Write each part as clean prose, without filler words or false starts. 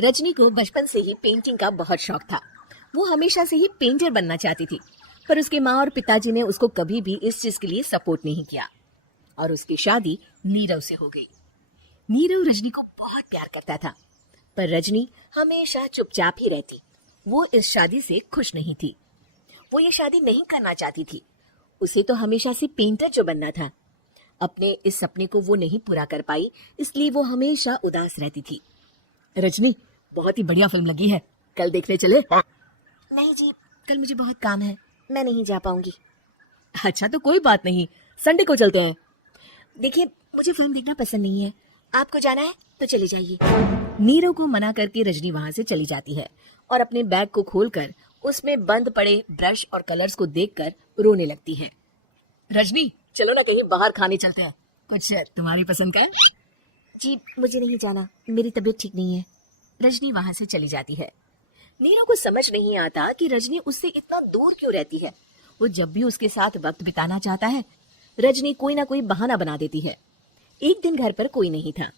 रजनी को बचपन से ही पेंटिंग का बहुत शौक था। वो हमेशा से ही पेंटर बनना चाहती थी, पर उसके माँ और पिताजी ने उसको कभी भी इस चीज के लिए सपोर्ट नहीं किया और उसकी शादी नीरव से हो गई। नीरव रजनी को बहुत प्यार करता था, पर रजनी हमेशा चुपचाप ही रहती। वो इस शादी से खुश नहीं थी। वो ये शादी नहीं करना चाहती थी। उसे तो हमेशा से पेंटर जो बनना था। अपने इस सपने को वो नहीं पूरा कर पाई, इसलिए वो हमेशा उदास रहती थी। रजनी, बहुत ही बढ़िया फिल्म लगी है, कल देखने चले? नहीं जी, कल मुझे बहुत काम है, मैं नहीं जा पाऊंगी। अच्छा तो कोई बात नहीं, संडे को चलते हैं। देखिए, मुझे फिल्म देखना पसंद नहीं है, आपको जाना है तो चले जाइए। नीरव को मना करके रजनी वहां से चली जाती है और अपने बैग को खोलकर उसमें बंद पड़े ब्रश और कलर्स को देखकर रोने लगती है। रजनी, चलो ना कहीं बाहर खाने चलते हैं, कुछ तुम्हारी पसंद का है। जी मुझे नहीं जाना, मेरी तबीयत ठीक नहीं है। रजनी वहां से चली जाती है। नीरव को समझ नहीं आता कि रजनी उससे इतना दूर क्यों रहती है। वो जब भी उसके साथ वक्त बिताना चाहता है, रजनी कोई ना कोई बहाना बना देती है। एक दिन घर पर कोई नहीं था।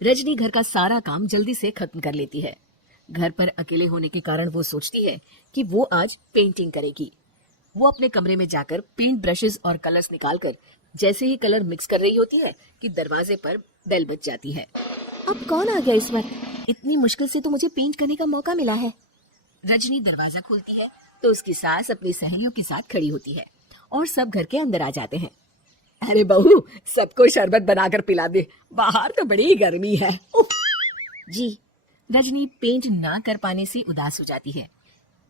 रजनी घर का सारा काम जल्दी से खत्म कर लेती है। घर पर अकेले होने के कारण वो सोचती है कि वो आज पेंटिंग करेगी। वो अपने कमरे में जाकर पेंट ब्रशेस और कलर्स निकालकर जैसे ही कलर मिक्स कर रही होती है कि दरवाजे पर बेल बज जाती है। अब कौन आ गया इस वक्त? इतनी मुश्किल से तो मुझे पेंट करने का मौका मिला है। रजनी दरवाजा खोलती है तो उसकी सास अपनी सहेलियों के साथ खड़ी होती है और सब घर के अंदर आ जाते हैं। अरे बहू, सबको शरबत बनाकर पिला दे, बाहर तो बड़ी गर्मी है। जी। रजनी पेंट ना कर पाने से उदास हो जाती है।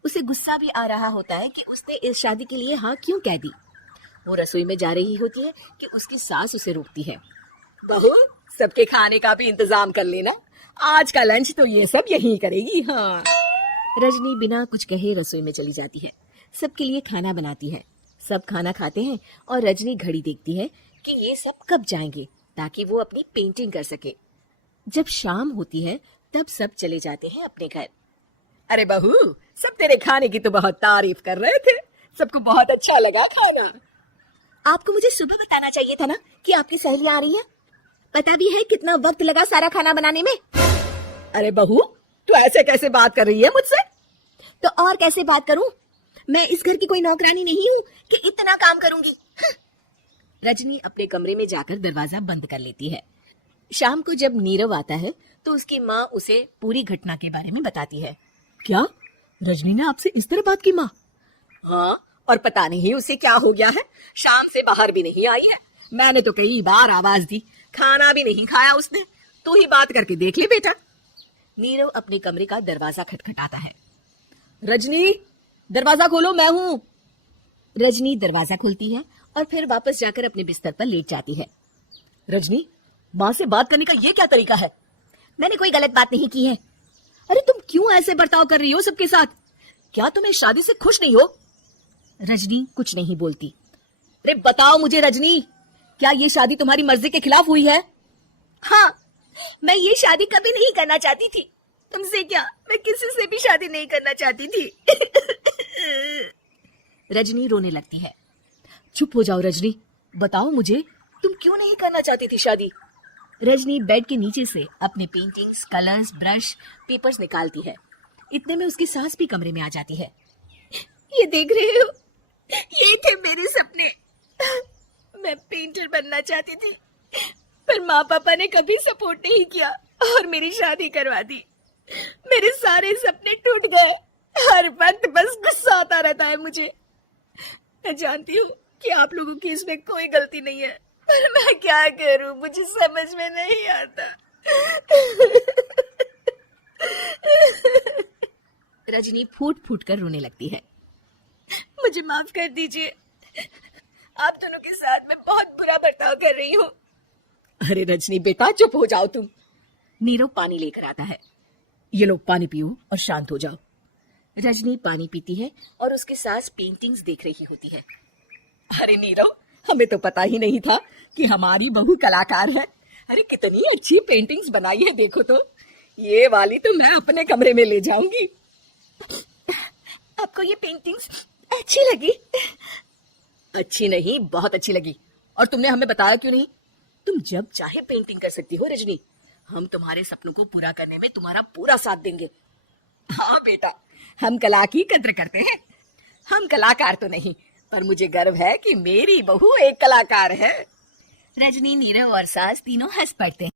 उसे गुस्सा भी आ रहा होता है कि उसने इस शादी के लिए हाँ क्यों कह दी। वो रसोई में जा रही होती है कि उसकी सास उसे रोकती है। बहू, सबके खाने का भी इंतजाम कर लेना, आज का लंच तो ये सब यही करेगी। हाँ। रजनी बिना कुछ कहे रसोई में चली जाती है। सबके लिए खाना बनाती है। सब खाना खाते हैं और रजनी घड़ी देखती है कि ये सब कब जाएंगे ताकि वो अपनी पेंटिंग कर सके। जब शाम होती है तब सब चले जाते हैं अपने घर। अरे बहू, सब तेरे खाने की तो बहुत तारीफ कर रहे थे, सबको बहुत अच्छा लगा खाना। आपको मुझे सुबह बताना चाहिए था ना कि आपकी सहेलियां आ रही हैं। पता भी है कितना वक्त लगा सारा खाना बनाने में। अरे बहू, तू ऐसे कैसे बात कर रही है मुझसे? तो और कैसे बात करूं? मैं इस घर की कोई नौकरानी नहीं हूं कि इतना काम करूंगी। रजनी अपने कमरे में जाकर दरवाजा बंद कर लेती है। शाम को जब नीरव आता है तो उसकी माँ उसे पूरी घटना के बारे में बताती है। क्या? रजनी ने आपसे इस तरह बात की माँ? हाँ, और पता नहीं उसे क्या हो गया है, शाम से बाहर भी नहीं आई है। मैंने तो कई बार आवाज दी, खाना भी नहीं खाया उसने। तू ही बात करके देख ले बेटा। नीरव अपने कमरे का दरवाजा खटखटाता है। रजनी, दरवाजा खोलो, मैं हूँ। रजनी दरवाजा खोलती है और फिर वापस जाकर अपने बिस्तर पर लेट जाती है। रजनी, माँ से बात करने का ये क्या तरीका है? मैंने कोई गलत बात नहीं की है। अरे तुम क्यों ऐसे बर्ताव कर रही हो सबके साथ? क्या तुम इस शादी से खुश नहीं हो? रजनी कुछ नहीं बोलती। अरे बताओ मुझे रजनी, क्या ये शादी तुम्हारी मर्जी के खिलाफ हुई है? हाँ, मैं ये शादी कभी नहीं करना चाहती थी। तुमसे क्या, मैं किसी से भी शादी नहीं करना चाहती थी। रजनी रोने लगती है। चुप हो जाओ रजनी, बताओ मुझे, तुम क्यों नहीं करना चाहती थी शादी? रजनी बेड के नीचे से अपने पेंटिंग्स, कलर्स, ब्रश, पेपर्स निकालती है। इतने में उसकी सास भी कमरे में आ जाती है। ये देख रहे हो, ये थे मेरे सपने। मैं पेंटर बनना चाहती थी, पर माँ पापा ने कभी सपोर्ट नहीं किया और मेरी शादी करवा दी। मेरे सारे सपने टूट गए। हर वक्त बस गुस्सा आता रहता है मुझे। मैं जानती हूँ कि आप लोगों की इसमें कोई गलती नहीं है, पर मैं क्या करूं, मुझे समझ में नहीं आता। रजनी फूट फूट कर रोने लगती है। मुझे माफ कर दीजिए, आप दोनों के साथ मैं बहुत बुरा बर्ताव कर रही हूँ। अरे रजनी बेटा, चुप हो जाओ तुम। नीरव पानी लेकर आता है। ये लो पानी पियो और शांत हो जाओ। रजनी पानी पीती है और उसकी सास पेंटिंग्स देख रही होती है। अरे नीरव, हमें तो पता ही नहीं था कि हमारी बहू कलाकार है। अरे कितनी अच्छी पेंटिंग्स बनाई है, देखो तो। ये वाली तो मैं अपने कमरे में ले जाऊंगी। आपको ये पेंटिंग्स अच्छी लगी? अच्छी नहीं, बहुत अच्छी लगी। और तुमने हमें बताया क्यों नहीं? तुम जब चाहे पेंटिंग कर सकती हो रजनी, हम तुम्हारे सपनों को पूरा करने में तुम्हारा पूरा साथ देंगे। हाँ बेटा, हम कला की कद्र करते हैं। हम कलाकार तो नहीं, पर मुझे गर्व है कि मेरी बहू एक कलाकार है। रजनी, नीरव और सास तीनों हंस पड़ते हैं।